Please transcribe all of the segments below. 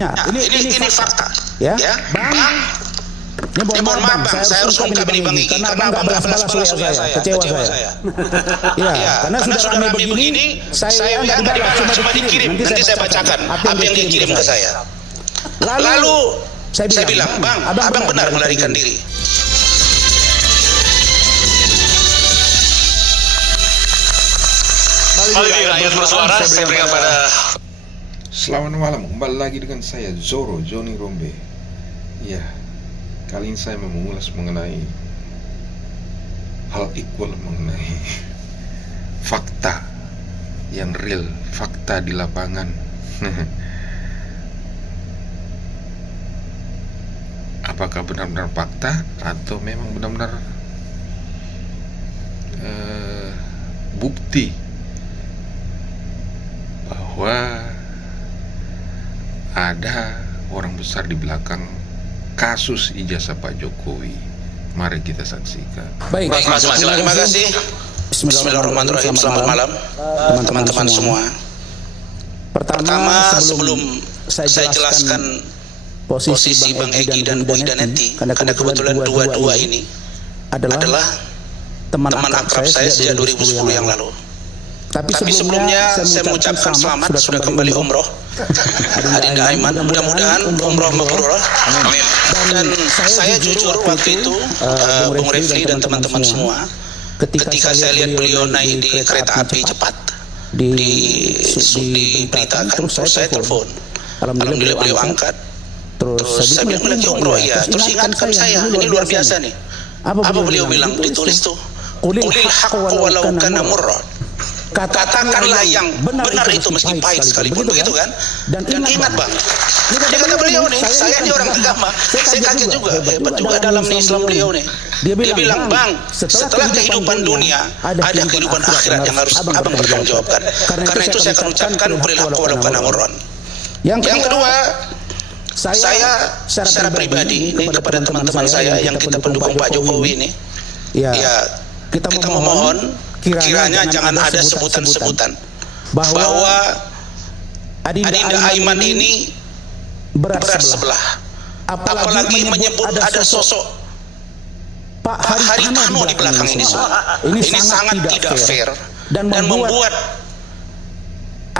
Ini fakta. Ya, Bang. Ini mohon maaf Bang, saya harus ungkap ini Bang Egy, karena Abang nggak balas-balas WA saya, kecewa saya. Ya, karena sudah ramai begini, saya nggak dibalas, cuma dikirim. Nanti saya bacakan apa yang dia kirim ke saya. Lalu saya bilang, Bang, Abang benar melarikan diri. Selamat malam, kembali lagi dengan saya Zoro Joni Rombe. Ya, kali ini saya mau mengulas mengenai hal equal, mengenai fakta yang real, fakta di lapangan. Apakah benar-benar fakta atau memang benar-benar bukti bahwa ada orang besar di belakang kasus ijazah Pak Jokowi. Mari kita saksikan. Baik, terima kasih. Bismillahirrahmanirrahim. Selamat malam teman-teman semua. Pertama, sebelum saya jelaskan posisi Bang Egy dan Bu Idanetti, karena kebetulan dua-dua ini adalah teman akrab saya sejak 2010 yang lalu. Tapi sebelumnya saya mengucapkan selamat sudah kembali umroh. Adinda Aiman, mudah-mudahan umroh mabrur. Amin. Dan saya jujur waktu itu, Bung Refli dan teman-teman semua, ketika saya lihat beliau naik di kereta api cepat, diberitakan, terus saya telepon. Alhamdulillah beliau angkat. Terus saya bilang lagi umroh, iya. Terus ingatkan saya, ini luar biasa nih. Apa beliau bilang? Ditulis tuh, qulil haqqu walau kana murran. Katakanlah yang benar itu meski pahit sekalipun, begitu kan? Dan ingat Bang, dia kata beliau nih, saya ini orang agama, saya kaget juga, hebat juga dalam Islam beliau nih. Dia bilang, Bang, setelah kehidupan dunia, ada kehidupan akhirat yang harus Abang bertanggungjawabkan. Karena itu saya akan ucapkan qulil haqqu walau kana murran. Yang kedua, saya secara pribadi ini kepada teman-teman saya yang kita pendukung Pak Jokowi ini, ya kita memohon kiranya jangan ada sebutan-sebutan bahwa Adinda Aiman ini berat sebelah. Apalagi menyebut ada sosok Pak Haritano di belakang ini semua. Ini sangat tidak fair dan membuat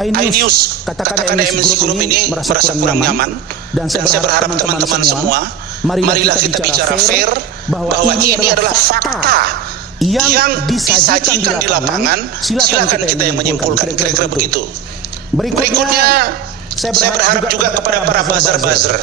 iNews, katakanlah MNC Group ini merasa kurang nyaman. Dan saya berharap teman-teman semua, marilah kita bicara fair bahwa ini adalah fakta yang disajikan di lapangan. Silakan kita yang menyimpulkan, kira-kira begitu. Berikutnya, saya berharap juga kepada para buzzer-buzzer,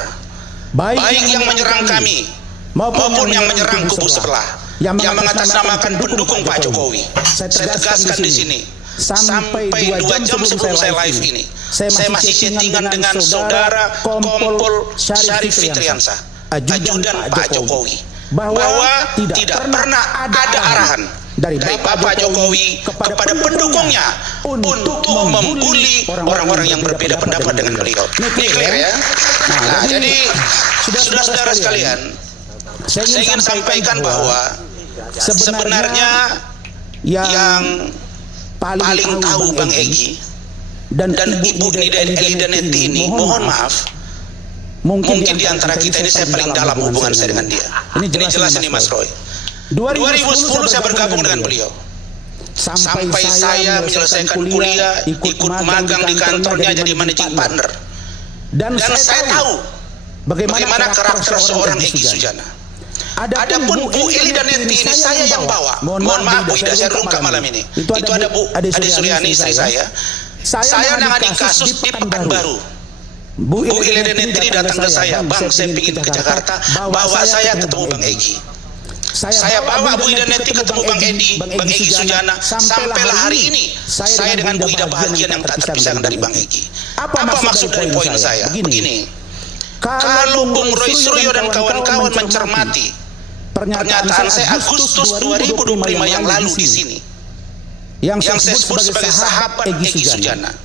baik yang menyerang kami maupun yang menyerang kubu sebelah, yang mengatasnamakan pendukung Pak Jokowi. Saya tegaskan di sini, sampai 2 jam sebelum saya live ini, saya masih chattingan dengan saudara Kompol Syarif Fitriansah, ajudan Pak Jokowi, bahwa tidak pernah ada arahan dari Bapak Jokowi kepada pendukungnya untuk membuli orang-orang yang berbeda pendapat dengan beliau. Ini clear ya? Nah, jadi saudara-saudara sekalian, saya ingin sampaikan bahwa sebenarnya yang paling tahu Bang Egy dan Ibu Idanetti ini, mohon maaf, mungkin di antara kita ini saya paling dalam hubungan saya dengan dia. Ini jelas ini Mas Roy. 2010 saya bergabung dengan beliau. Sampai saya menyelesaikan kuliah, ikut magang di kantornya jadi managing partner. Dan saya tahu bagaimana karakter seorang Egy Sujana. Adapun Bu Idanetti ini saya yang bawa. Mohon maaf Bu Ida, saya rungkap malam ini. Itu ada Bu Ade Suryani, istri saya. Saya nangani kasus di Pekanbaru. Bu Idanetti datang ke saya, Bang, saya ingin ke Jakarta, bawa saya ketemu Bang Egy. Saya bawa Bu Idanetti ketemu Bang Egy Sujana, sampailah hari ini saya dengan Bu Ida bahagia yang tak terpisahkan dari Bang Egy. Apa maksud dari poin saya? Begini, kalau Bung Roy Suryo dan kawan-kawan mencermati pernyataan saya Agustus 2025 yang lalu di sini, yang saya sebut sebagai sahabat Egy Sujana,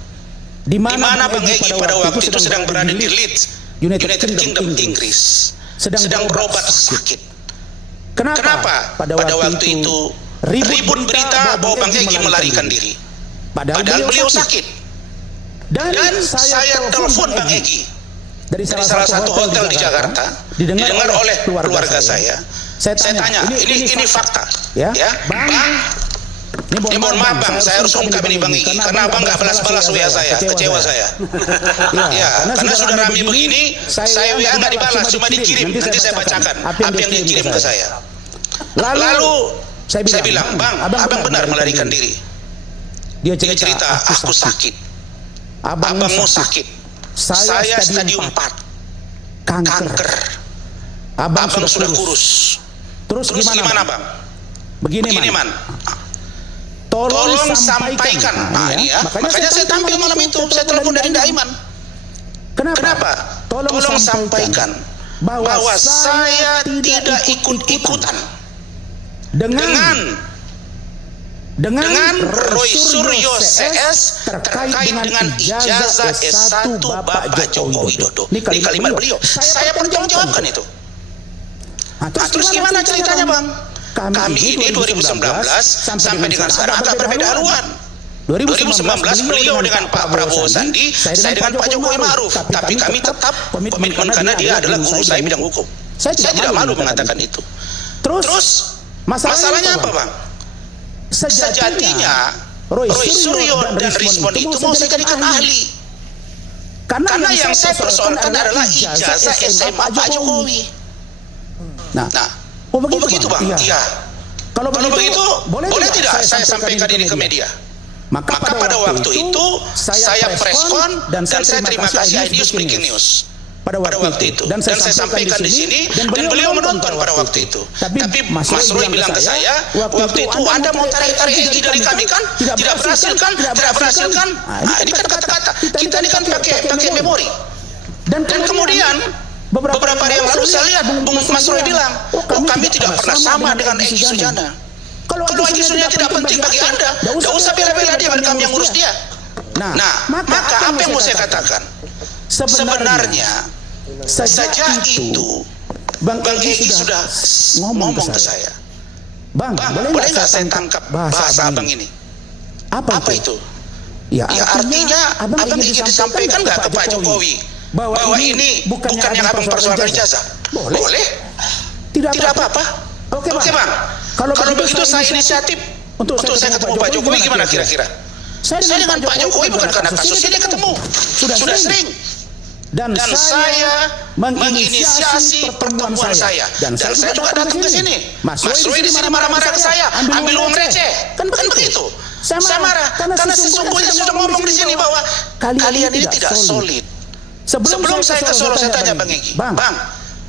di mana Bang Egy pada waktu itu sedang berada di Leeds, United Kingdom, Inggris, sedang berobat sakit. Kenapa pada waktu itu ribut berita bahwa Bang Egy melarikan diri, padahal beliau sakit. Dan saya telepon Bang Egy, dari salah satu hotel di Jakarta didengar oleh keluarga saya. Saya tanya, ini fakta, ya, Bang. Ini mohon maaf Bang, saya harus ungkap ini Bang Igi, karena Abang nggak balas-balas WA saya, kecewa saya. Ya, karena sudah rame begini, saya WA nggak dibalas, cuma dikirim. Nanti saya bacakan apa yang dikirim ke saya. Lalu saya bilang, Bang, Abang benar melarikan diri. Dia cerita, aku sakit, Abangmu sakit, saya stadium 4, kanker, Abang sudah kurus. Terus gimana Bang? Begini Man, tolong sampaikan. Nah, ini ya, makanya saya tampil malam itu, saya telepon dari Daiman. Kenapa? Tolong sampaikan bahwa saya tidak ikut-ikutan dengan Roy Suryo CS terkait dengan ijazah S1 Bapak Joko Widodo. Ini kalimat beliau. Saya pertanggungjawabkan itu. Terus gimana ceritanya Bang? Kami ini 2019 sampai dengan sekarang agak berbeda haluan. 2019 beliau dengan Pak Prabowo Sandi, saya dengan Pak Jokowi Ma'ruf. Tapi kami tetap komitmen karena dia adalah guru saya bidang hukum. Saya tidak malu mengatakan itu. Terus masalahnya apa Bang? Sejatinya Roy Suryo dan Rismond itu mau saya jadikan ahli. Karena yang saya persoalkan adalah ijazah SMA Pak Jokowi. Nah, begitu Bang? Iya. Kalau begitu, boleh tidak saya sampaikan ini ke media? Maka pada waktu itu saya preskon dan saya terima kasih iNews Breaking News pada waktu itu. Dan saya sampaikan di sini dan beliau menonton pada waktu itu. Tapi Mas Roy bilang ke saya, waktu itu Anda mau tarik-tarik Egy dari kami kan? Tidak berhasil kan? Nah, ini kan kata-kata. Kita ini kan pakai memori. Dan kemudian beberapa hari yang lalu saya lihat Bung Mas Roy bilang, kami tidak pernah sama dengan Egy Sujana. Kalau Egy Sujana tidak penting bagi Anda, tidak usah bela-bela dia, biar kami yang ngurus dia. Nah, maka apa yang mau saya katakan? Sebenarnya sejak itu Bang Egy sudah ngomong ke saya, Bang, boleh nggak saya tangkap bahasa Abang ini? Apa itu? Ya artinya Abang ingin disampaikan nggak ke Pak Jokowi bahwa ini bukan yang Abang persoalkan ijazah? Boleh. Tidak apa-apa. Oke Bang. Kalau begitu saya inisiatif untuk saya ketemu Pak Jokowi, gimana kira-kira? Saya dengan Pak Jokowi bukan karena kasus ini ketemu, sudah sering. Dan saya menginisiasi pertemuan saya. Dan saya juga datang ke sini. Mas Roy di sini marah-marah ke saya, ambil uang receh. Kan begitu. Saya marah karena sesungguhnya sudah ngomong di sini bahwa kalian ini tidak solid. Sebelum saya ke Solo, saya tanya Bang Egy, Bang,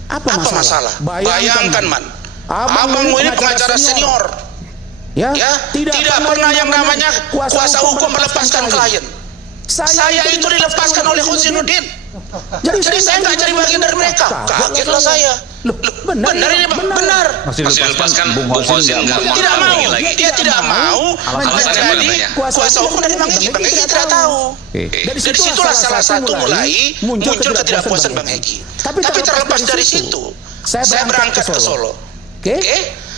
apa masalah? Bayangkan Man, Abangmu ini pengacara senior, ya, tidak pernah yang namanya kuasa hukum melepaskan klien. Saya itu dilepaskan oleh Husinuddin. Jadi saya nggak cari bagian dari mereka. Kagetlah saya. Benar ini Bang, benar. Masih dilepaskan Bung Husin tidak mau. Dia tidak mau menjadi kuasa hukum dari Bang Egy. Bang Egy tidak tahu. Dari situlah salah satu mulai muncul ketidakpuasan Bang Egy. Tapi terlepas dari situ, saya berangkat ke Solo.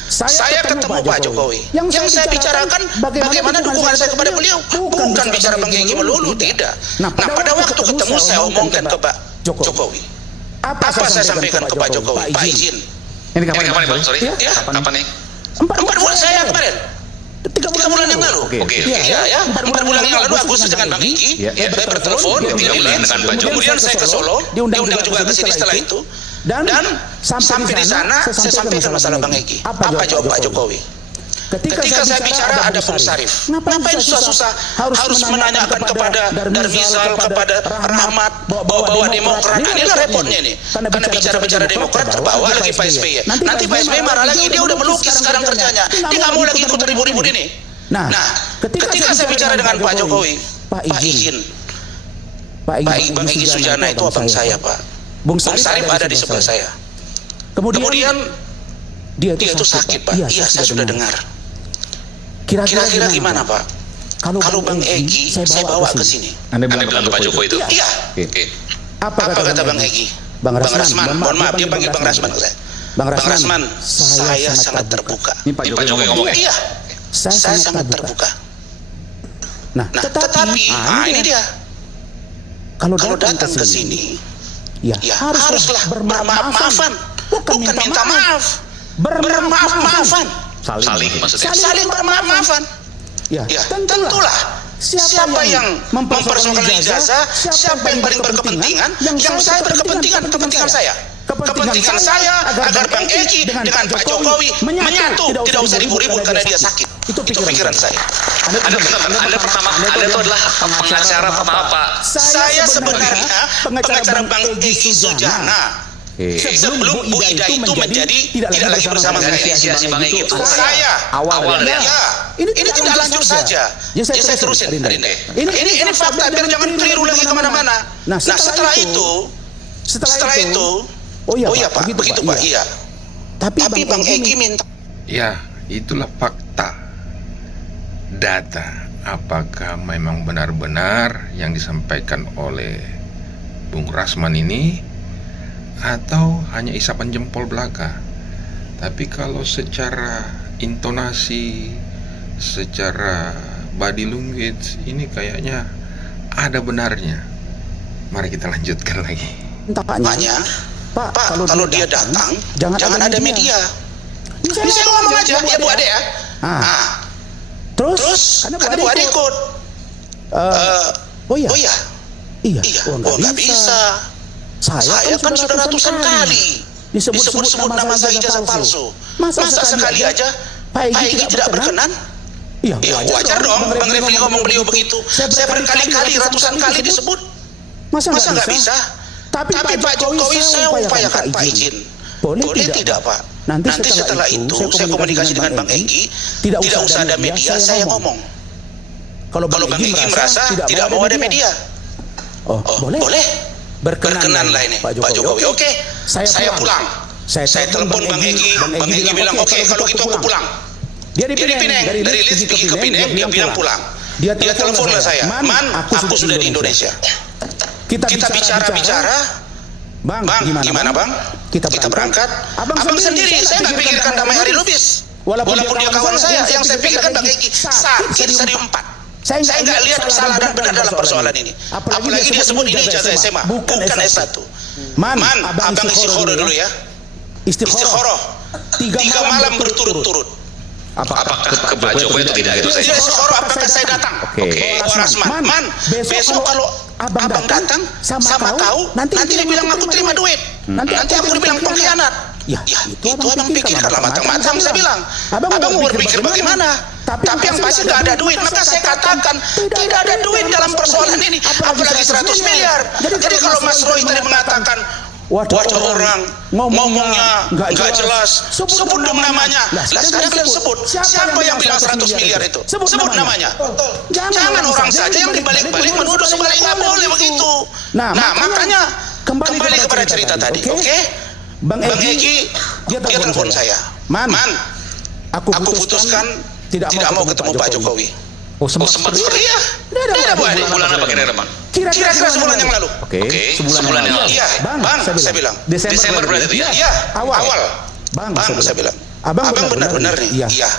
Saya ketemu Pak Jokowi. Yang saya bicarakan bagaimana dukungan saya kepada beliau, bukan bicara Bang Egy melulu, tidak. Nah, pada waktu ketemu saya omongkan ke Pak Jokowi. Apa saya sampaikan ke Pak Jokowi? Pak izin. Ini kapan Bang? Sorry. Ya, kapan nih? 4 bulan saya kemarin. 3 bulan yang lalu. Iya, 4 bulan yang lalu Agustus dengan Bang Egy, saya bertelepon, kemudian saya ke Solo, diundang juga ke sini setelah itu. Dan sampai di sana saya sampaikan masalah Bang Egy. Apa jawab Pak Jokowi? Ketika saya bicara ada Bung Sarif, ngapain susah-susah harus menanyakan kepada Darmizal, kepada Rahmat, bawa Demokrat. Inilah repotnya nih, karena bicara Demokrat terbawa lagi Pak SBY. Nanti Pak SBY marah lagi, dia udah melukis sekarang kerjanya, dia nggak mau lagi ikut ribut-ribut ini. Nah, ketika saya bicara dengan Pak Jokowi, Pak izin, Bang Egy Sujana itu abang saya Pak. Bung Sarif ada di sebelah saya. Kemudian dia itu sakit Pak. Iya, saya sudah dengar. Kira-kira gimana Pak? Kalau Bang Egy saya bawa ke sini. Anda bilang ke Pak Jokowi itu? Iya. Apa kata Bang Egy? Bang Rasman, mohon maaf dia panggil Bang Rasman ke saya. Bang Rasman, saya sangat terbuka. Ini Pak Jokowi ngomong ya? Iya, saya sangat terbuka. Nah, tetapi ini dia. Kalau datang ke sini, ya haruslah bermaaf-maafan, bukan minta maaf. Bermaaf-maafan. Saling maksudnya. Saling bermaaf-maafan. Ya, tentulah. Siapa yang mempersoalkan ijazah, siapa yang paling berkepentingan, yang saya berkepentingan, kepentingan saya. Kepentingan saya agar Bang Egi dengan Pak Jokowi menyatu, tidak usah ribut-ribut karena dia sakit. Itu pikiran saya. Anda itu adalah pengacara apa? Saya sebenarnya pengacara Bang Egi Sujana. Sebelum Bu Ida itu menjadi tidak lagi bersama saya. Si Bang Egi itu Saya awalnya. Ya, ini tidak lanjut saja. Ya saya terusin. Ini fakta biar jangan keliru lagi kemana-mana. Nah setelah itu, oh iya Pak, begitu Pak, iya. Tapi Bang Egi minta. Ya, itulah fakta. Data. Apakah memang benar-benar yang disampaikan oleh Bung Rasman ini, atau hanya isapan jempol belaka? Tapi kalau secara intonasi, secara body language, ini kayaknya ada benarnya. Mari kita lanjutkan lagi. Tanya, Pak, kalau dia datang, jangan ada media. Bisa ngomong aja, ya Bu Ade ya. Terus karena Bu Ade ikut. Oh iya. Oh nggak bisa. Saya kan sudah ratusan kali disebut-sebut nama saya ijazah palsu. Masa sekali aja Pak Egi tidak berkenan? Ya wajar dong Bang Refli ngomong beliau begitu. Saya berkali-kali, ratusan kali disebut. Masa nggak bisa? Tapi Pak Jokowi saya upayakan Pak izin. Boleh tidak Pak? Nanti setelah itu saya komunikasi dengan Bang Egi. Tidak usah ada media, saya ngomong. Kalau Bang Egi merasa tidak mau ada media, boleh. Berkenanlah ini Pak Jokowi. Oke, saya pulang. Saya telepon Bang Egi. Bang Egi bilang oke, kalau gitu aku pulang. Dia di Pineng, dari Leeds pergi ke Pineng, dia bilang pulang. Dia teleponlah saya, Man, aku sudah di Indonesia. Kita bicara. Bang, gimana Bang? Kita berangkat. Abang sendiri, saya nggak pikirkan damai hari Lubis. Walaupun dia kawan saya, yang saya pikirkan Bang Egi sakit stadium 4. Saya nggak lihat salah dan benar dalam persoalan ini. Apalagi dia sebut ini ijazah SMA, bukan S1. Man, abang istiqoroh dulu ya. Istiqoroh 3 malam berturut-turut. Apakah ke Pak Jokowi itu tidak? Itu Dia istiqoroh apakah saya datang? Oke. Rasman, Man, besok kalau abang datang sama kau, nanti dia bilang aku terima duit. Nanti aku dibilang pengkhianat. Ya, itu abang pikirkanlah matang-matang. Saya bilang, abang mau berpikir bagaimana? Tapi yang pasti nggak ada duit. Maka saya katakan tidak ada duit dalam persoalan ini, apalagi 100 miliar. Jadi kalau Mas Roy tadi mengatakan wajah orang ngomongnya nggak jelas, sebut dong namanya. Lah sekarang kalian sebut siapa yang bilang 100 miliar itu? Sebut namanya. Jangan orang saja yang dibalik-balik menuduh sebalik, nggak boleh begitu. Nah makanya kembali kepada cerita tadi, oke? Bang Egi dia telepon saya, Man, aku putuskan tidak mau ketemu Pak Jokowi. Sempat seperti ya? Tidak Bu Ade. Bulan apa kira-kira Bang? Kira-kira sebulan yang lalu. Oke, sebulan yang lalu. Iya, Bang, saya bilang. Desember berarti itu ya? Iya, awal. Bang, saya bilang. Abang benar-benar nih. Iya.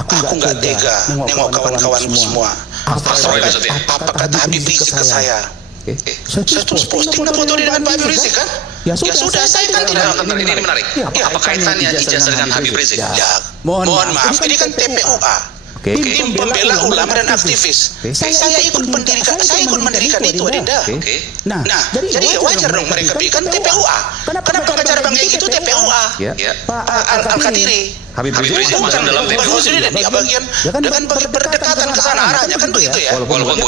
Aku nggak tega nengok kawan-kawanku semua. Apa kata Habib Rizik ke saya? Saya terus posting foto dia dengan Pak Habib Rizik kan? Ya sudah, saya kan tidak. Ini menarik. Apa kaitannya ijazah dengan Habib Rizik? Ya, mohon maaf, ini kan TPUA. Tim pembela ulama dan aktivis. Saya ikut mendirikan itu, Adinda. Nah, jadi wajar dong mereka bikin TPUA. Karena pengacara Bang Egi itu TPUA. Pak Al-Qadiri. Habib Rizik masuk dalam TPUA. Dia bagian dengan berdekatan ke sana arahnya kan begitu ya.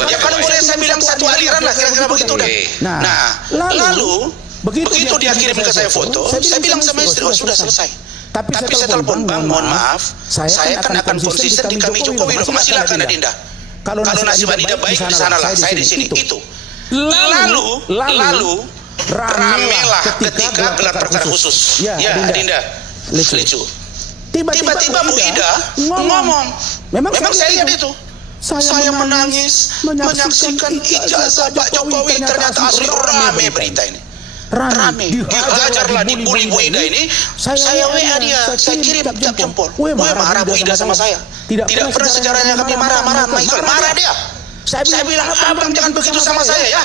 Ya kan boleh saya bilang satu aliran lah kira-kira begitu dah. Nah, lalu begitu dia kirim ke saya foto, saya bilang sama istri, oh sudah selesai. Tapi saya telepon, Bang, mohon maaf, saya kan akan konsisten di kami Jokowi loh. Silakan Adinda. Kalau nasib Adinda baik di sana lah, saya di sini. Itu. Lalu ramelah ketika gelar perkara khusus. Ya, Adinda. Lucu. Tiba-tiba Bu Ida ngomong. Memang saya lihat itu. Saya menangis menyaksikan ijazah Pak Jokowi, ternyata asli rame berita ini. Rame, dihajarlah, dibully Bu Ida ini. Saya WA dia, saya kirim jempol. Marah Bu Ida sama saya. Tidak pernah sejarahnya kami marah-marah. Michael marah dia. Saya bilang, abang jangan begitu sama saya ya.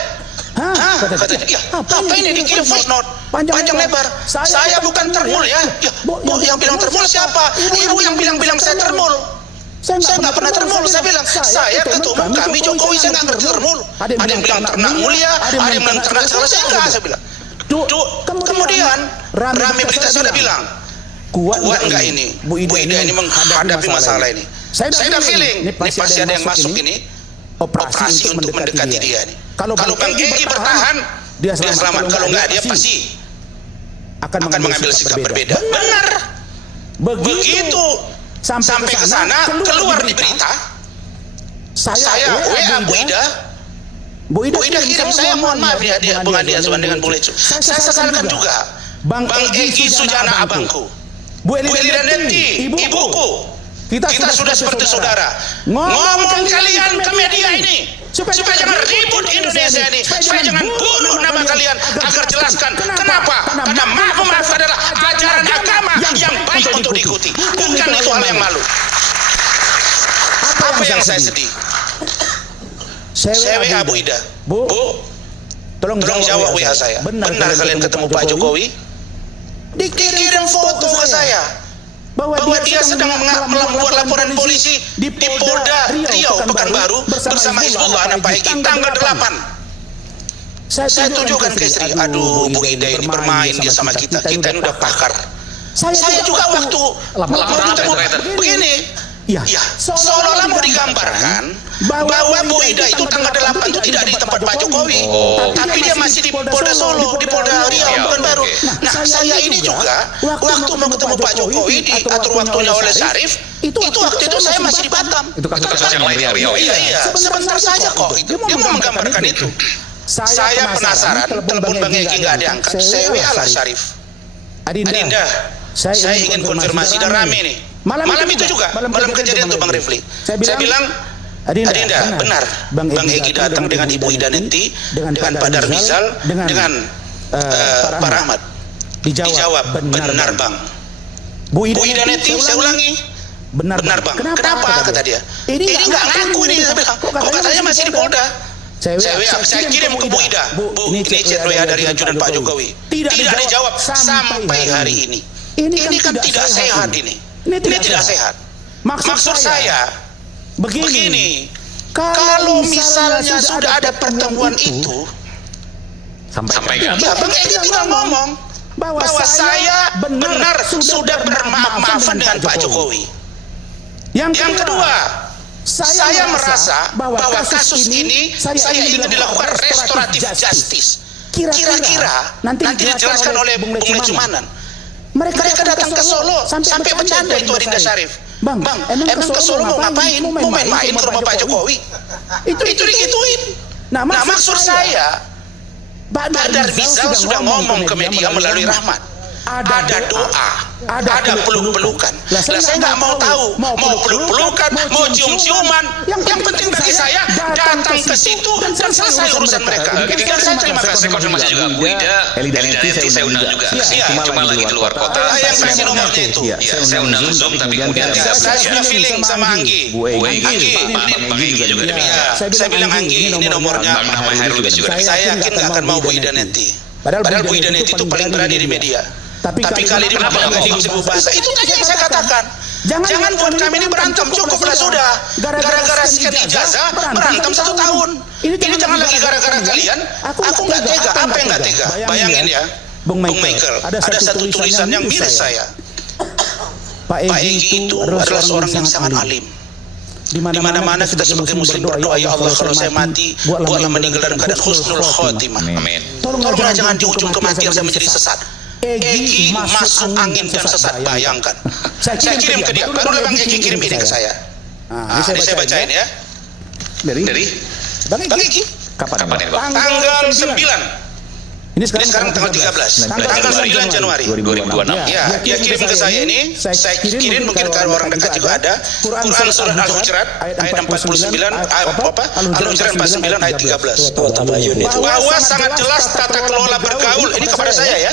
Kata dia, apa ini dikirim voice note panjang lebar? Saya bukan termul ya. Bu, yang bilang termul siapa? Ibu yang bilang saya termul. Saya nggak pernah termul. Saya bilang, saya ketua umum kami Jokowi, saya nggak ngerti termul. Ada yang bilang ternak mulia, ada yang bilang ternak salah, saya nggak. Saya bilang. Kemudian rame berita sudah bilang, kuat nggak ini Bu Ida ini menghadapi masalah ini. Saya udah feeling, ini pasti ada yang masuk ini operasi untuk mendekati dia ini. Kalau Bang Egy bertahan, dia selamat. Kalau nggak, dia pasti akan mengambil sikap berbeda. Benar. Begitu sampai ke sana, keluar di berita, saya WA Bu Ida kirim, saya mohon maaf ya, dia Bung Andi Azwan dengan Bung Lecu. Saya sesalkan juga Bang Egy Sujana abangku, Bu Elida Neti ibuku. Kita sudah seperti saudara. Ngomong kalian ke media ini supaya jangan ribut Indonesia ini, supaya jangan bunuh nama kalian, agar jelaskan kenapa. Karena maaf adalah ajaran agama yang baik untuk diikuti, bukan itu hal yang malu. Apa yang saya sedih? Saya WA Bu Ida, Bu, tolong jawab WA saya. Benar kalian ketemu Pak Jokowi? Dikirim foto ke saya bahwa dia sedang membuat laporan polisi di Polda Riau Pekanbaru bersama Hizbullah anak Pak Egy tanggal 8. Saya tunjukkan ke istri, aduh Bu Ida ini bermain dia sama kita ini udah pakar. Saya juga waktu ketemu begini, ya seolah-olah mau digambarkan bahwa Bu Ida itu tanggal 8 itu tidak di tempat Pak Jokowi, tapi dia masih di Polda Solo, di Polda Riau Pekanbaru. Nah, saya ini juga waktu mau ketemu Pak Jokowi diatur waktunya oleh Syarif, itu waktu itu saya masih di Batam. Itu kasus yang lain ya Riau. Iya, sebentar saja kok. Dia mau menggambarkan itu. Saya penasaran, telepon Bang Egy nggak diangkat, saya WA lah Syarif. Adinda, saya ingin konfirmasi dan rame nih. Malam itu juga, malam kejadian tuh Bang Refli. Saya bilang, Adinda, benar. Bang Egy datang dengan Ibu Ida Neti, dengan Pak Darmizal, dengan Pak Rahmat. Dijawab, benar Bang. Bu Ida Neti, saya ulangi, benar Bang. Kenapa kata dia? Ini nggak ngaku ini. Saya bilang, kok katanya masih di Polda. Saya kirim ke Bu Ida, Bu, ini chat WA dari ajudan Pak Jokowi. Tidak dijawab sampai hari ini. Ini kan tidak sehat ini. Ini tidak sehat. Maksud saya begini, kalau misalnya sudah ada pertemuan itu, Sampai ya Bang Egy tinggal ngomong bahwa saya benar sudah bermaaf-maafan dengan Pak Jokowi. Yang kedua, saya merasa bahwa kasus ini saya ingin dilakukan restoratif justice. Kira-kira nanti dijelaskan oleh Bung Lecumanan. Mereka datang ke Solo sampai bercanda itu Adinda Syarif. Bang, emang ke Solo mau ngapain? Mau main-main ke rumah Pak Jokowi? Itu digituin. Nah, maksud saya, Pak Darmizal sudah ngomong ke media melalui Rahmat. Ada doa, ada peluk-pelukan. Lah saya nggak mau tahu, mau peluk-pelukan, mau cium-ciuman. Yang penting bagi saya datang ke situ dan selesai urusan mereka. Dan saya terima kasih. Konfirmasi juga Bu Ida, Elida Neti saya undang juga. Cuma lagi di luar kota. Yang kasih nomornya itu. Saya undang Zoom tapi kemudian saya sudah feeling sama Anggi. Bang Egy juga demikian. Saya bilang Anggi, ini nomornya Bang Hairul Lubis juga. Saya yakin nggak akan mau Bu Ida Neti. Padahal Bu Ida Neti itu paling berani di media. Tapi kali ini kenapa nggak diusir bahasa? Itu tadi yang saya katakan. Jangan buat kami ini berantem, cukuplah sudah. Gara-gara sekian ijazah berantem 1 tahun. Ini jangan lagi gara-gara kalian. Aku nggak tega. Apa yang nggak tega? Bayangin ya, Bung Michael. Ada satu tulisan yang miris saya. Pak Egy itu adalah seorang yang sangat alim. Di mana-mana kita sebagai muslim berdoa, ya Allah kalau saya mati, buatlah meninggal dalam keadaan husnul khotimah. Amin. Tolonglah jangan di ujung kematian saya menjadi sesat. Egy masuk angin dan sesat, bayangkan. Saya kirim ke dia, barulah Bang Egy kirim ini ke saya. Ini saya bacain ya. Dari Bang Egy, Kapan ini Bang? tanggal 9. Ini sekarang tanggal 13. Tanggal 9 Januari 2026. Ya, dia kirim ke saya ini. Saya kirim mungkin kalau orang dekat juga ada. Quran surat Al-Hujurat ayat 49 Al-Hujurat 49 ayat 13. Bahwa sangat jelas tata kelola bergaul ini kepada saya ya.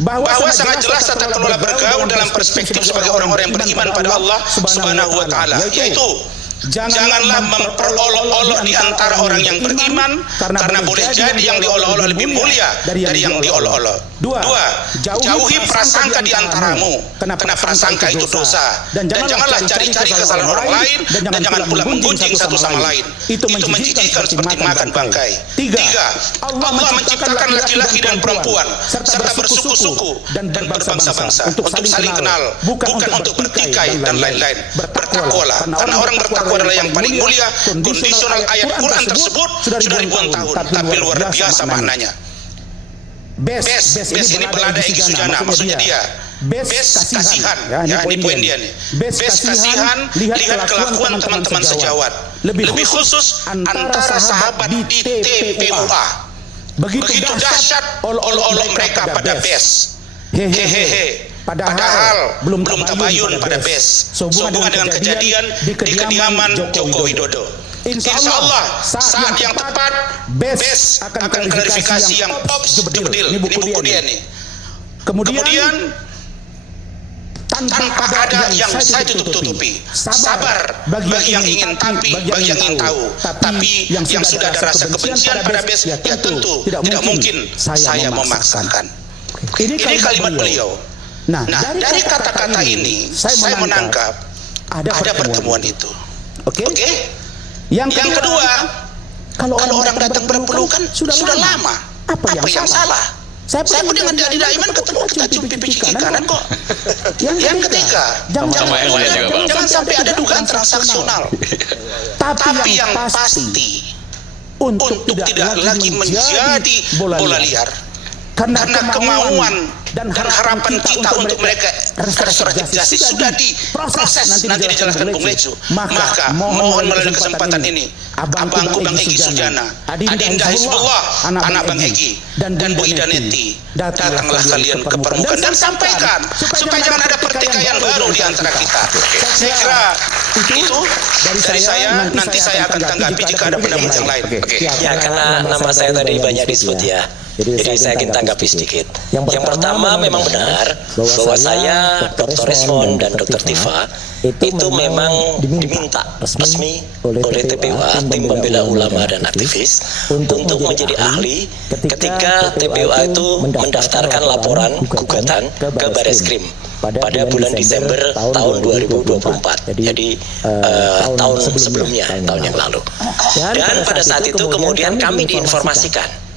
Bahwa sangat jelas tata kelola bergaul dalam perspektif sebagai orang-orang yang beriman pada Allah Subhanahu wa taala, yaitu Janganlah memperolok-olok di antara orang yang beriman, karena boleh jadi yang diolok-olok lebih mulia dari yang diolok-olok. Dua, jauhi prasangka di antaramu, karena prasangka itu dosa. Dan janganlah cari-cari kesalahan orang lain, dan jangan pula menggunjing satu sama lain. Itu menjijikan seperti makan bangkai. Tiga, Allah menciptakan laki-laki dan perempuan, serta bersuku-suku dan berbangsa-bangsa untuk saling kenal, bukan untuk bertikai dan lain-lain. Bertakwalah, karena orang bertakwa adalah yang paling mulia. Kondisional ayat Quran tersebut sudah ribuan tahun, tapi luar biasa maknanya. Bes ini pelada Egy Sujana, maksudnya dia. Bes kasihan, ya ini poin dia nih. Bes kasihan, lihat kelakuan teman-teman sejawat. Lebih khusus antara sahabat di TPUA. Begitu dahsyat olok-olok mereka pada Bes. Hehehe. Padahal belum tabayun pada Bes sehubungan dengan kejadian di kediaman Joko Widodo. Insya Allah saat yang tepat Bes akan klarifikasi yang bedil. Ini buku dia nih. Kemudian tanpa ada yang saya tutup-tutupi, sabar bagi yang ingin bagi yang ingin tahu. Tapi yang sudah ada rasa kebencian pada Bes, ya tentu tidak mungkin saya memaksakan. Ini kalimat beliau. Nah, dari kata-kata ini saya menangkap ada pertemuan itu. Oke? Yang kedua, kalau orang datang berpelukan sudah lama. Apa yang salah? Saya pun dengan Adi Daiman ketemu, kita cium pipi kiri kanan kok. Yang ketiga, jangan sampai ada dugaan transaksional. Tapi yang pasti untuk tidak lagi menjadi bola liar. Karena kemauan dan harapan kita untuk mereka restoratif justice sudah diproses, nanti dijelaskan Bung Lecu. Maka mohon melalui kesempatan ini, abangku Bang Egy Sujana, Adinda Hizbullah, anak Bang Egy, dan Bu Ida Neti, datanglah kalian ke permukaan dan sampaikan supaya jangan ada pertikaian baru di antara kita. Saya kira itu dari saya. Nanti saya akan tanggapi jika ada pendapat yang lain. Ya, karena nama saya tadi banyak disebut ya. Jadi saya ingin tanggapi sedikit. Yang pertama memang benar bahwa saya, Dr. Resmond dan Dr. Tifa itu memang diminta resmi oleh TPUA, tim pembela ulama dan aktivis, untuk menjadi ahli ketika TPUA itu mendaftarkan laporan gugatan ke Bareskrim pada bulan Desember tahun 2024. Jadi tahun sebelumnya, tahun yang lalu. Dan pada saat itu kemudian kami diinformasikan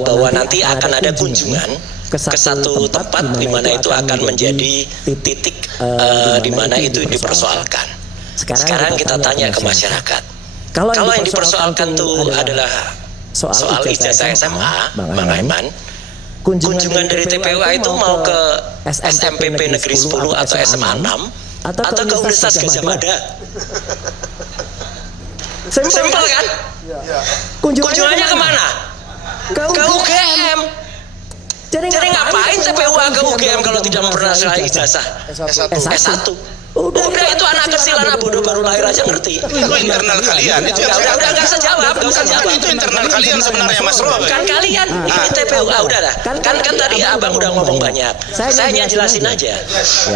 bahwa nanti akan ada kunjungan ke satu tempat di mana itu akan menjadi titik di mana itu dipersoalkan. Sekarang kita tanya ke masyarakat. Kalau yang dipersoalkan itu adalah soal ijazah SMA, Bang Aiman, kunjungan dari TPUA itu mau ke SMPP Negeri 10 atau SMA 6 atau ke Universitas Gadjah Mada? Simpel kan? Kunjungannya kemana? Ke UGM. Jadi ngapain TPUA ke UGM kalau tidak mempermasalahkan ijazah S1? Udah itu anak kecil, anak bodoh baru lahir aja ngerti. Itu internal kalian. Itu yang udah nggak usah jawab. Itu internal kalian sebenarnya, Mas Rob. Kan kalian ini TPUA udah lah. Kan tadi abang udah ngomong banyak. Saya hanya jelasin aja.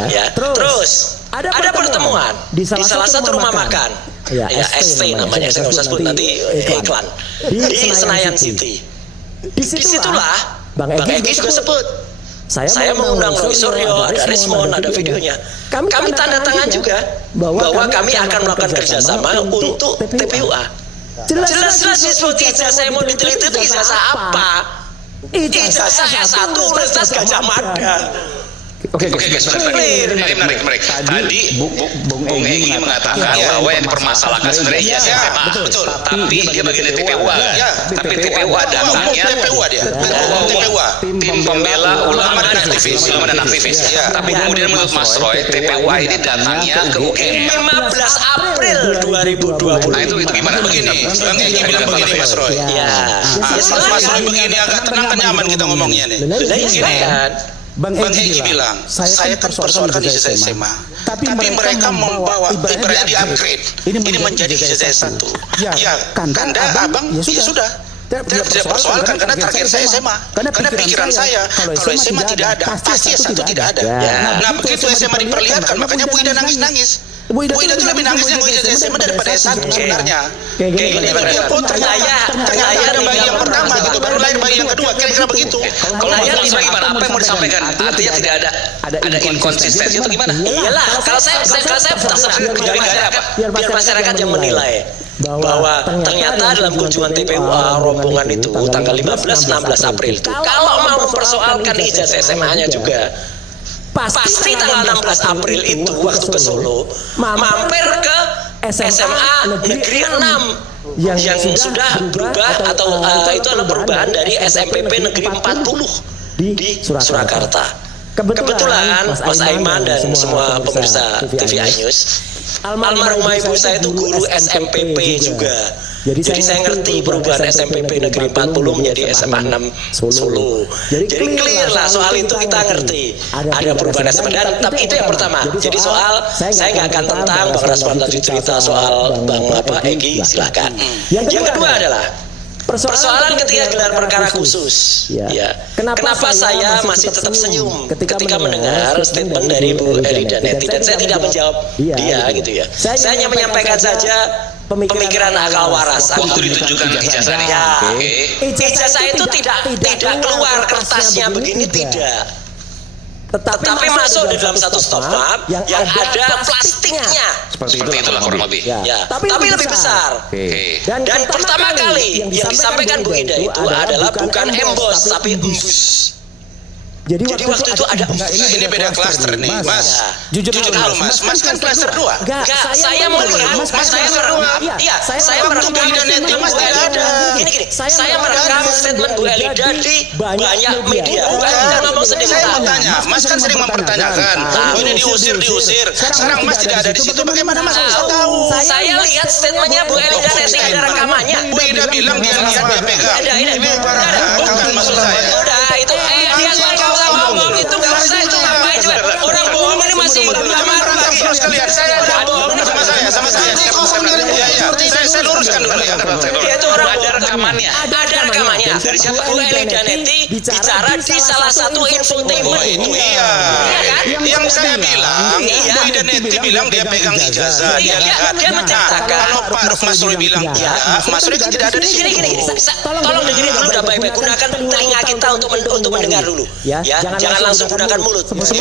Ya. Terus ada pertemuan di salah satu rumah makan. Ya, ST namanya. Saya nggak usah sebut nanti iklan. Di Senayan City. Disitulah Bang Egy juga sebut. Saya mengundang Roy Suryo, ada Resmond, ada videonya. Kami tanda tangan juga bahwa kami akan melakukan kerjasama untuk TPUA. Jelas-jelas disebut ijazah. Saya mau diteliti itu ijazah apa? Ijazah S1 Universitas Gadjah Mada. Oke, menarik. Tadi Bung Egy mengatakan bahwa yang dipermasalahkan sebenarnya SMA, betul. Tapi dia bagian dari TPUA. Tapi TPUA datangnya tim pembela ulama dan aktivis. Tapi kemudian menurut Mas Roy, TPUA ini datangnya ke UGM 15 April 2020. Nah itu gimana? Begini, Bang Egy bilang begini, Mas Roy. Mas Roy begini, agak tenang dan nyaman kita ngomongnya nih. Begini kan. Bang Egy bilang, saya kan persoalkan ijazah SMA, tapi mereka membawa ibaratnya di upgrade, ini menjadi ijazah S1. Ya, Kanda, Abang, ya sudah. Tidak persoalkan karena target saya SMA. Karena pikiran saya, kalau SMA tidak ada, pasti S1 tidak ada. Nah, begitu SMA diperlihatkan, makanya Bu Ida nangis-nangis. Bu Ida itu lebih nangisnya Bu Ida SMA daripada S1 sebenarnya. Kayak gini, Dia pun ternyata ada bayi yang pertama gitu, baru lahir bayi yang kedua, kira-kira begitu. Kalau menurut Mas Roy gimana? Apa yang mau disampaikan? Artinya tidak ada inkonsistensi atau gimana? Iyalah, kalau saya terserah dari apa? Biar masyarakat yang menilai bahwa ternyata dalam kunjungan TPUA rombongan itu tanggal 15-16 April itu kalau mau mempersoalkan ijazah SMA-nya juga pasti tanggal 16 April itu waktu ke Solo mampir ke SMA Negeri 6 yang sudah berubah atau itu adalah perubahan dari SMPP Negeri 40 di Surakarta. Kebetulan Mas Aiman dan semua pemirsa TVI News, almarhumah ibu saya itu guru SMPP juga. Jadi saya ngerti perubahan SMPP Negeri 40 menjadi SMA 6 Solo. Jadi clear lah soal itu, kita ngerti ada perubahan SMA. Dan tapi itu yang pertama. Jadi soal saya nggak akan tentang Bang Rasman tadi cerita soal Bang Egy, silakan. Yang kedua adalah persoalan ketika gelar perkara khusus. Ya. Kenapa saya masih tetap senyum ketika mendengar statement dari Bu Eli Danetti, dan saya tidak menjawab dia gitu ya. Saya hanya menyampaikan saja pemikiran akal waras. Waktu ditunjukkan ijazahnya. Ya. Ijazah itu tidak keluar kertasnya begini, tidak. Tetapi masuk di dalam satu stop map yang ada plastiknya. Seperti itulah kurang lebih. Ya. Tapi lebih besar. Dan pertama kali yang disampaikan Bu Ida itu adalah bukan emboss tapi embus. Jadi waktu itu ada Ini beda klaster nih, Mas. Jujur dulu, Mas. Mas kan klaster 2. Enggak, saya merekam. Saya merekam Bu Danetti Mas tidak ada. Gini. Saya merekam statement Bu Elida di banyak media. Bukan kita ngomong sendiri. Saya mau tanya, Mas kan sering mempertanyakan, oh ini diusir. Sekarang Mas tidak ada di situ, bagaimana Mas bisa tahu? Saya lihat statementnya Bu Elida Danetti, ada rekamannya. Bu Ida bilang dia pegang. Ada. Bukan maksud saya. Udah itu dia ngomong itu nggak usah, itu ngapain juga orang bohong ini masih lamaran lagi. Sekalian saya Orang bohong sama saya. Saya luruskan dulu ya. Itu orang Ada rekamannya. Ada rekamannya. Dari siapa? Bu Eli Danetti bicara di salah satu infotainment. Oh itu iya. Yang saya bilang, Bu Ida Danetti bilang dia pegang ijazah. Dia mencatatkan. Kalau Pak Mas Roy bilang tidak, Mas Roy kan tidak ada di sini. Gini. Tolong dengerin dulu udah baik-baik. Gunakan telinga kita untuk mendengar dulu. Ya, jangan langsung gunakan mulut. Terus.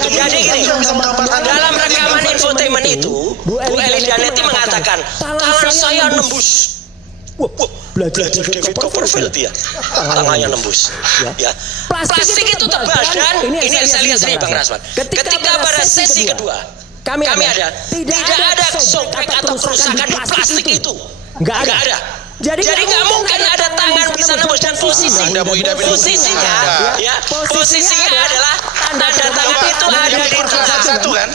Jadi gini, dalam rekaman infotainment itu, Bu Eli Danetti mengatakan, tangan saya nembus. Belajar David Copperfield dia, tangannya nembus. Ya. Plastik itu tebal dan ini yang saya lihat sendiri Bang Rasman. Ketika pada sesi kedua, kami ada tidak ada sobek atau kerusakan di plastik itu, nggak ada. Jadi nggak mungkin ada tangan bisa nembus, dan posisinya adalah tanda tangan itu ada di tengah. Satu kan?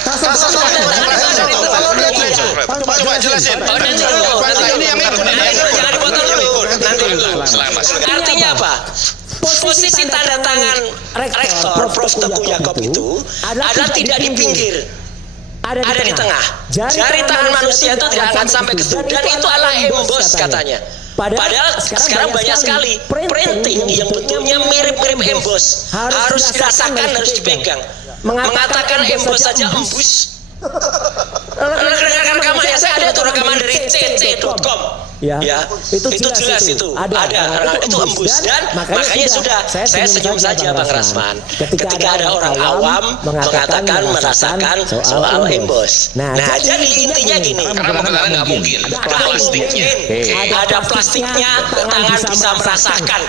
Coba jelasin. Nanti dulu. Ini yang ikut. Jangan dipotong dulu. Nanti dulu. Artinya apa? Posisi tanda tangan rektor Prof. Teguh Yakob itu adalah tidak di pinggir, ada di tengah. Jari tangan manusia itu tidak akan sampai ke situ, dan itu adalah emboss katanya. Padahal sekarang banyak sekali printing yang bentuknya mirip-mirip emboss, harus dirasakan, harus dipegang. Mengatakan emboss saja embus. Rekamannya saya ada tuh, rekaman dari cc.com. Ya, itu jelas itu ada itu embus, dan makanya sudah saya senyum saja Bang Rasman ketika ada orang awam mengatakan merasakan soal embus. Nah jadi intinya gini, Karena mengenalnya nggak mungkin. ada plastiknya, tangan bisa merasakan.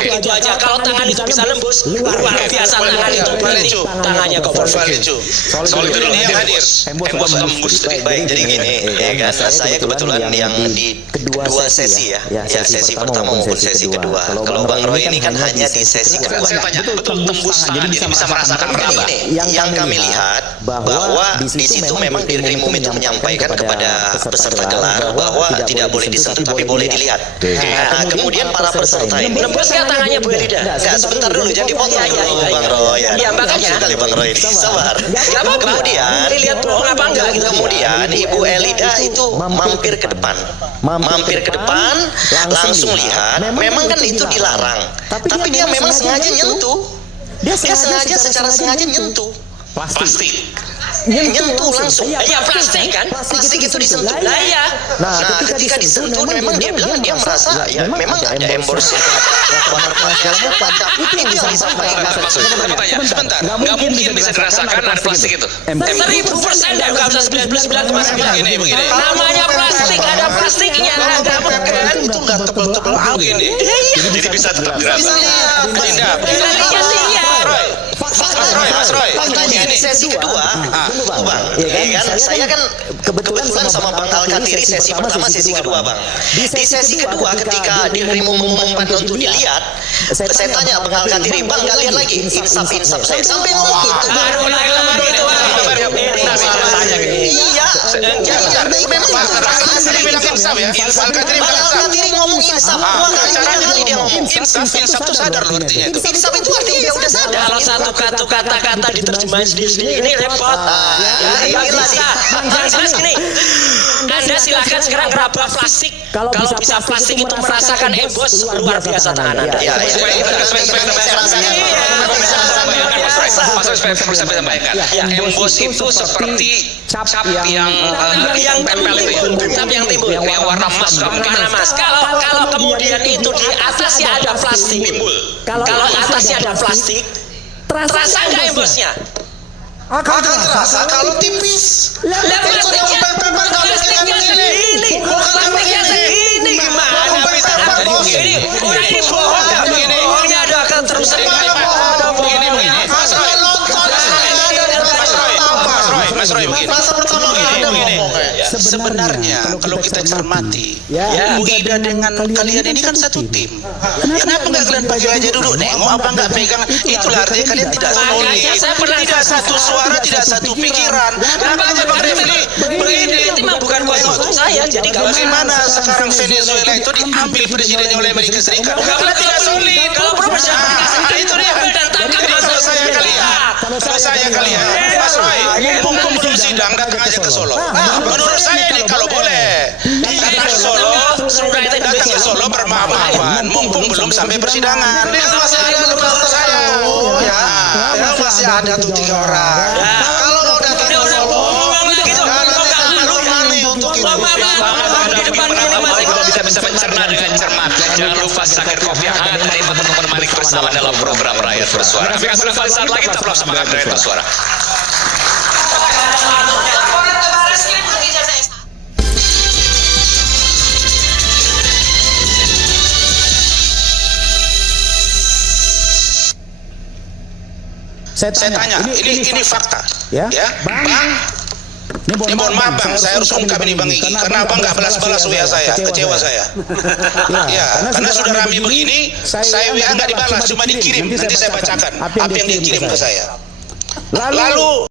Itu aja. Kalau tangan itu bisa nembus, luar biasa tangan itu, berarti tangannya Copperfield. Soal itu dulu yang hadir. Embus. Baik, jadi gini, ya kan, saya kebetulan yang di kedua sesi ya, sesi pertama maupun sesi kedua. Kalau Bang Roy ini kan hanya di sesi kedua. Saya tanya, betul tembus tangan jadi bisa merasakan berapa? Yang kami lihat bahwa di situ memang Dirkrim itu menyampaikan kepada peserta gelar bahwa tidak boleh disentuh tapi boleh dilihat. Nah, kemudian para peserta ini Nembus nggak tangannya Bu Elida? Enggak, sebentar dulu, jangan dipotong dulu Bang Roy. Iya, makanya. Sekali Bang Roy, sabar. Kemudian lihat bohong apa enggak gitu. Kemudian Ibu Elida itu mampir ke depan, langsung lihat. Memang kan itu dilarang, tapi dia memang sengaja nyentuh. Dia sengaja secara sengaja nyentuh. plastik. Nyentuh langsung. Ya plastik kan? Plastik itu disentuh. Nah iya. Nah ketika disentuh memang dia bilang dia merasa ya memang ada endorse. Itu yang disampaikan. Sebentar, nggak mungkin bisa dirasakan ada plastik itu. 1000% ya, nggak usah 99,9. Begini. Namanya plastik, ada plastiknya. Nggak mungkin. Itu nggak tebel-tebel Begini. Jadi bisa tetap dirasa. Tidak. Kalinya sih iya. Mas Roy. Faktanya di sesi kedua, Bang, ya kan? Saya kan kebetulan sama Bang Alkatiri sesi pertama, sesi kedua, Bang. Di sesi kedua ketika diri mengumumkan untuk dilihat, saya tanya Bang Alkatiri, Bang nggak lihat lagi insaf saya sampai ngomong gitu. Baru lagi itu. Iya, memang Alkatiri bilang insaf ya. Alkatiri bilang insaf. Alkatiri ngomong insaf, dua kali dia ngomong. Insaf itu sadar loh artinya itu. Insaf itu artinya dia udah sadar. Kalau satu kata-kata diterjemahin sendiri ini repot. Ya bisa. Yang jelas gini, Anda silakan sekarang gerabah plastik. Kalau bisa plastik itu merasakan embos luar biasa tangan Anda. Ya, Embos itu seperti cap yang tempel itu ya. Cap yang timbul, yang warna emas. Kalau kemudian itu di atasnya ada plastik. Kalau atasnya ada plastik, terasa nggak embosnya? akan terasa kalau tipis. Plastiknya segini gimana bisa begini? Udah ini bohong, bohongnya ada akan terus Begini. Mas Roy begini. Sebenarnya kalau kita cermati, Bu Ida dengan kalian ini kan satu tim. Kenapa nggak kalian pakai aja dulu? Nengok apa nggak pegang? Itulah artinya kalian tidak solid, tidak satu suara, tidak satu pikiran. Kenapa aja pakai begini? Itu memang bukan kuasa hukum saya, jadi kalau Bagaimana sekarang Venezuela itu diambil presidennya oleh Amerika Serikat? Kalian tidak solid. kalau Profesor Itu dia. dan tangkap Jadi kalau saya kalian, Mas Roy, mumpung belum sidang datang aja ke Solo. Menurut saya ini kalau boleh datang ke Solo, datang ke Solo bermaaf-maafan. Mumpung belum sampai persidangan. Masih ada menurut saya. Ya masih ada tuh 3 orang. Kalau mau datang ke Solo, bisa mencerna dengan cermat. Jangan lupa sakit kopi yang hangat dari teman-teman Malik bersama dalam program Rakyat Bersuara. Kami akan kembali saat lagi tetaplah bersama Rakyat Bersuara. saya tanya, ini fakta. Ya, Bang. Ini mohon maaf Bang, saya harus ungkap ini Bang Iki. Karena Abang nggak balas-balas WA saya, kecewa saya. Ya, karena sudah rame begini, saya WA nggak dibalas, cuma dikirim. Nanti saya bacakan apa yang dikirim ke saya. Lalu